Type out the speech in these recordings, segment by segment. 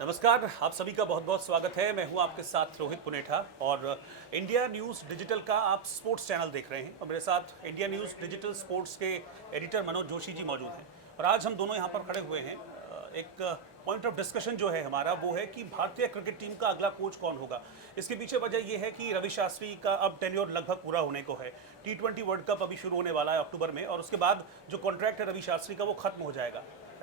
नमस्कार, आप सभी का बहुत बहुत स्वागत है। मैं हूं आपके साथ रोहित पुनेठा और इंडिया न्यूज़ डिजिटल का आप स्पोर्ट्स चैनल देख रहे हैं और मेरे साथ इंडिया न्यूज़ डिजिटल स्पोर्ट्स के एडिटर मनोज जोशी जी मौजूद हैं और आज हम दोनों यहां पर खड़े हुए हैं। एक पॉइंट ऑफ डिस्कशन जो है हमारा वो है कि भारतीय क्रिकेट टीम का अगला कोच कौन होगा। इसके पीछे वजह यह है कि रवि शास्त्री का अब टेन्योर लगभग पूरा होने को है। T20 वर्ल्ड कप अभी शुरू होने वाला है अक्टूबर में और उसके बाद जो कॉन्ट्रैक्ट है रवि शास्त्री का वो खत्म हो जाएगा।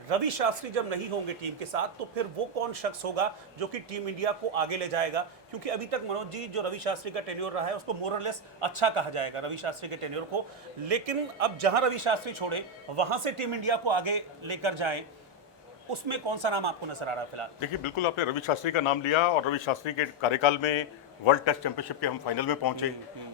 रवि शास्त्री जब नहीं होंगे टीम के साथ तो फिर वो कौन शख्स होगा जो कि टीम इंडिया को आगे ले जाएगा, क्योंकि अभी तक मनोज जी जो रवि शास्त्री का टेन्योर रहा है उसको मोरलेस अच्छा कहा जाएगा रवि शास्त्री के टेन्योर को। लेकिन अब जहां रवि शास्त्री छोड़े वहां से टीम इंडिया को आगे लेकर जाएं, उसमें कौन सा नाम आपको नजर आ रहा है फिलहाल? देखिए, बिल्कुल आपने रवि शास्त्री का नाम लिया और रवि शास्त्री के कार्यकाल में वर्ल्ड टेस्ट चैंपियनशिप के हम फाइनल में पहुंचे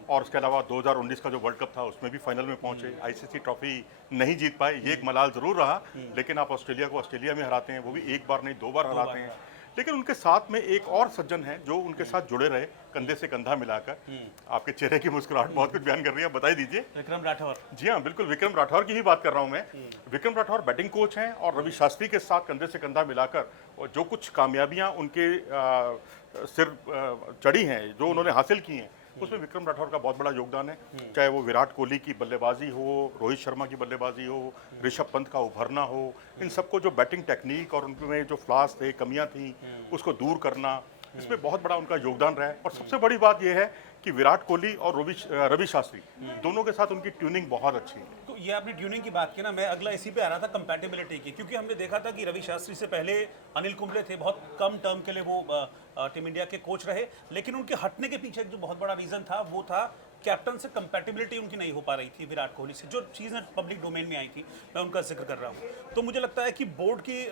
और उसके अलावा 2019 का जो वर्ल्ड कप था उसमें भी फाइनल में पहुंचे। आईसीसी ट्रॉफी नहीं जीत पाए, ये एक मलाल जरूर रहा, लेकिन आप ऑस्ट्रेलिया को ऑस्ट्रेलिया में हराते हैं, वो भी एक बार नहीं 2 बार हराते हैं। लेकिन उनके साथ में एक और सज्जन है जो उनके साथ जुड़े रहे कंधे से कंधा मिलाकर। आपके चेहरे की मुस्कुराहट बहुत कुछ बयान कर रही है, बताई दीजिए। विक्रम राठौर। जी हाँ, बिल्कुल विक्रम राठौर की ही बात कर रहा हूँ मैं। विक्रम राठौर बैटिंग कोच हैं और रवि शास्त्री के साथ कंधे से कंधा मिलाकर और जो कुछ कामयाबियां उनके सिर चढ़ी हैं, जो उन्होंने हासिल की हैं, उसमें विक्रम राठौर का बहुत बड़ा योगदान है। चाहे वो विराट कोहली की बल्लेबाजी हो, रोहित शर्मा की बल्लेबाजी हो, ऋषभ पंत का उभरना हो, इन सबको जो बैटिंग टेक्निक और उनमें जो फ्लॉस थे, कमियां थी, उसको दूर करना, इसमें बहुत बड़ा उनका योगदान रहा है। और सबसे बड़ी बात यह है कि विराट कोहली और रवि शास्त्री दोनों के साथ उनकी ट्यूनिंग बहुत अच्छी है। तो ये आपने ट्यूनिंग की बात की ना, मैं अगला इसी पे आ रहा था, कंपैटिबिलिटी की, क्योंकि हमने देखा था कि रवि शास्त्री से पहले अनिल कुंबले थे, बहुत कम टर्म के लिए वो टीम इंडिया के कोच रहे, लेकिन उनके हटने के पीछे जो बहुत बड़ा रीजन था वो था कैप्टन से कंपैटिबिलिटी उनकी नहीं हो पा रही थी विराट कोहली से। जो चीज़ें पब्लिक डोमेन में आई थी मैं उनका जिक्र कर रहा हूँ। तो मुझे लगता है कि बोर्ड की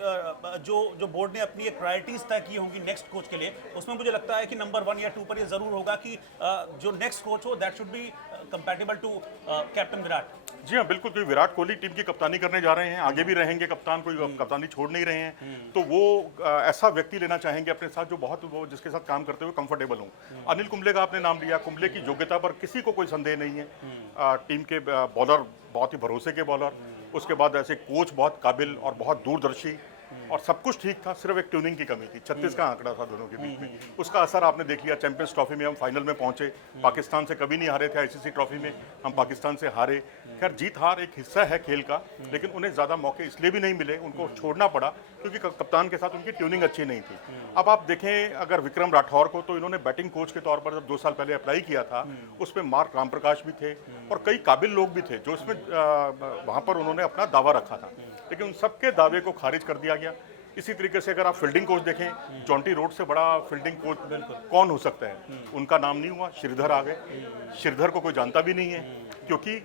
जो बोर्ड ने अपनी एक प्रायोरिटीज तय की होंगी नेक्स्ट कोच के लिए, उसमें मुझे लगता है कि नंबर 1 या 2 पर ये जरूर होगा कि जो नेक्स्ट कोच हो that should be compatible to captain Virat. जी हाँ, बिल्कुल। कोई विराट कोहली टीम की कप्तानी करने जा रहे हैं, आगे भी रहेंगे कप्तान, कोई कप्तानी छोड़ नहीं रहे हैं, तो वो ऐसा व्यक्ति लेना चाहेंगे अपने साथ जो बहुत वो जिसके साथ काम करते हुए कंफर्टेबल हो। अनिल कुंबले का आपने नाम लिया, कुंबले की योग्यता पर किसी को कोई संदेह नहीं है। टीम के बॉलर बहुत ही भरोसे के बॉलर, उसके बाद ऐसे कोच बहुत काबिल और बहुत दूरदर्शी, और सब कुछ ठीक था, सिर्फ एक ट्यूनिंग की कमी थी। 36 का आंकड़ा था दोनों के बीच में, उसका असर आपने देख लिया। चैंपियंस ट्रॉफी में हम फाइनल में पहुंचे, पाकिस्तान से कभी नहीं हारे थे। आईसीसी ट्रॉफी में हम पाकिस्तान से हारे। खैर, जीत हार एक हिस्सा है खेल का, लेकिन उन्हें ज़्यादा मौके इसलिए भी नहीं मिले, उनको छोड़ना पड़ा क्योंकि कप्तान के साथ उनकी ट्यूनिंग अच्छी नहीं थी। अब आप देखें अगर विक्रम राठौर को, तो इन्होंने बैटिंग कोच के तौर पर जब 2 साल पहले अप्लाई किया था, उसमें मार्क रामप्रकाश भी थे और कई काबिल लोग भी थे जो इसमें वहाँ पर उन्होंने अपना दावा रखा था, लेकिन उन सबके दावे को खारिज कर दिया गया। इसी तरीके से अगर आप फील्डिंग कोच देखें, जॉन्टी रोड से बड़ा फील्डिंग कोच कौन हो सकता है, उनका नाम नहीं हुआ। श्रीधर आ गए। श्रीधर को कोई जानता भी नहीं है, क्योंकि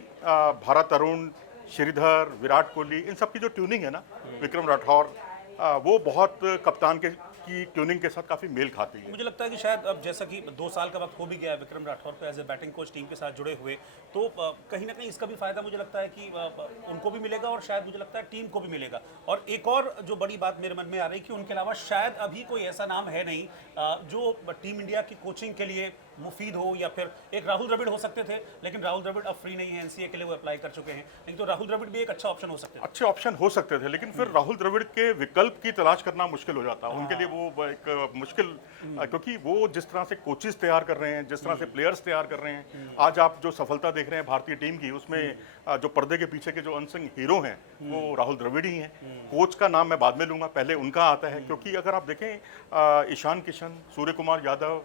भारत अरुण, श्रीधर, विराट कोहली, इन सब की जो ट्यूनिंग है ना, विक्रम राठौर, वो बहुत कप्तान की ट्यूनिंग के साथ काफ़ी मेल खाती है। मुझे लगता है कि शायद अब जैसा कि 2 साल का वक्त हो भी गया है विक्रम राठौर को as a batting coach team के साथ जुड़े हुए, तो कहीं ना कहीं इसका भी फायदा मुझे लगता है कि उनको भी मिलेगा और शायद मुझे लगता है टीम को भी मिलेगा। और एक और जो बड़ी बात मेरे मन में आ रही है कि उनके अलावा शायद अभी कोई ऐसा नाम है नहीं जो टीम इंडिया की कोचिंग के लिए मुफीद हो, या फिर एक राहुल द्रविड़ हो सकते थे, लेकिन राहुल द्रविड़ अब फ्री नहीं है, एनसीए के लिए वो अप्लाई कर चुके हैं, लेकिन तो राहुल द्रविड़ भी एक अच्छा ऑप्शन हो सकते थे। अच्छे ऑप्शन हो सकते थे, लेकिन फिर राहुल द्रविड़ के विकल्प की तलाश करना मुश्किल हो जाता है उनके लिए। वो एक मुश्किल, क्योंकि वो जिस तरह से कोचेस तैयार कर रहे हैं, जिस तरह से प्लेयर्स तैयार कर रहे हैं, आज आप जो सफलता देख रहे हैं भारतीय टीम की, उसमें जो पर्दे के पीछे के जो अनसंग हीरो हैं वो राहुल द्रविड़ ही हैं। कोच का नाम मैं बाद में लूंगा, पहले उनका आता है, क्योंकि अगर आप देखें ईशान किशन, सूर्य कुमार यादव,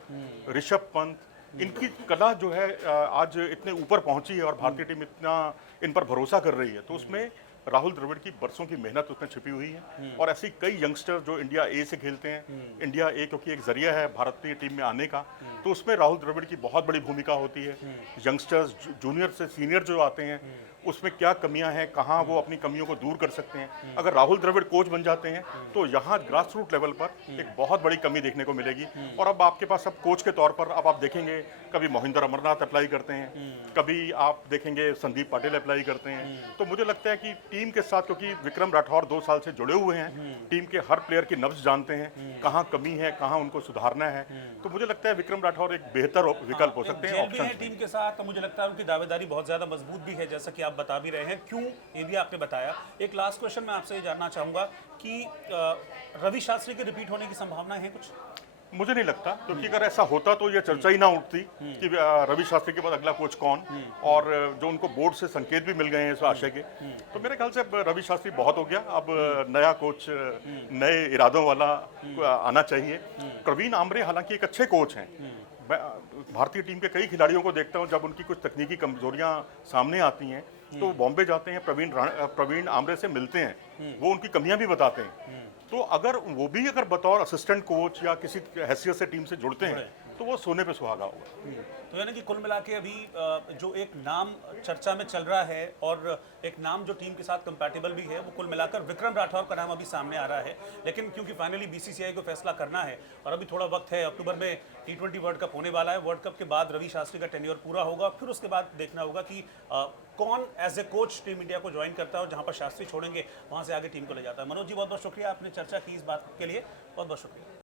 ऋषभ पंत, इनकी कला जो है आज इतने ऊपर पहुंची है और भारतीय टीम इतना इन पर भरोसा कर रही है, तो उसमें राहुल द्रविड़ की बरसों की मेहनत उसमें छिपी हुई है। और ऐसी कई यंगस्टर जो इंडिया ए से खेलते हैं, इंडिया ए क्योंकि एक जरिया है भारतीय टीम में आने का, तो उसमें राहुल द्रविड़ की बहुत बड़ी भूमिका होती है। यंगस्टर्स, जूनियर से सीनियर जो आते हैं, उसमें क्या कमियां हैं, कहाँ वो अपनी कमियों को दूर कर सकते हैं। अगर राहुल द्रविड़ कोच बन जाते हैं तो यहाँ ग्रास रूट लेवल पर एक बहुत बड़ी कमी देखने को मिलेगी। और अब आपके पास अब कोच के तौर पर अब आप देखेंगे कभी मोहिंदर अमरनाथ अप्लाई करते हैं, कभी आप देखेंगे संदीप पाटिल अप्लाई करते हैं। तो मुझे लगता है कि टीम के साथ, क्योंकि विक्रम राठौर 2 साल से जुड़े हुए हैं, टीम के हर प्लेयर की नब्ज जानते हैं, कहाँ कमी है, कहाँ उनको सुधारना है, तो मुझे लगता है विक्रम राठौर एक बेहतर विकल्प हो सकते हैं ऑप्शन टीम के साथ। तो मुझे लगता है उनकी दावेदारी बहुत ज्यादा मजबूत भी है, जैसा कि आप बता भी रहे हैं, क्यों ये भी आपने बताया। एक लास्ट क्वेश्चन मैं आपसे ये जानना चाहूँगा कि रवि शास्त्री के रिपीट होने की संभावना है कुछ? मुझे नहीं लगता, क्योंकि अगर ऐसा होता तो ये चर्चा ही ना उठती कि रवि शास्त्री के बाद अगला कोच कौन, और जो उनको बोर्ड से संकेत भी मिल गए हैं इस आशय के। तो मेरे ख्याल से अब रवि शास्त्री बहुत हो गया, अब नया कोच नए इरादों वाला आना चाहिए। प्रवीण आमरे हालांकि एक अच्छे कोच हैं, मैं भारतीय टीम के कई खिलाड़ियों को देखता हूं, जब उनकी कुछ तकनीकी कमजोरियां सामने आती हैं तो वो बॉम्बे जाते हैं, प्रवीण आमरे से मिलते हैं, वो उनकी कमियां भी बताते हैं। तो अगर वो भी अगर बतौर असिस्टेंट कोच या किसी हैसियत से टीम से जुड़ते हैं तो वो सोने पे सुहागा होगा। तो यानी कि कुल मिला के अभी जो एक नाम चर्चा में चल रहा है और एक नाम जो टीम के साथ कंपैटिबल भी है, वो कुल मिलाकर विक्रम राठौर का नाम अभी सामने आ रहा है। लेकिन क्योंकि फाइनली बीसीसीआई को फैसला करना है और अभी थोड़ा वक्त है, अक्टूबर में T20 वर्ल्ड कप होने वाला है। वर्ल्ड कप के बाद रवि शास्त्री का टेन्योर पूरा होगा, फिर उसके बाद देखना होगा कि कौन as a coach team India को ज्वाइन करता है और जहाँ पर शास्त्री छोड़ेंगे वहाँ से आगे टीम को ले जाता है। मनोज जी बहुत बहुत शुक्रिया, आपने चर्चा की इस बात के लिए, बहुत बहुत शुक्रिया।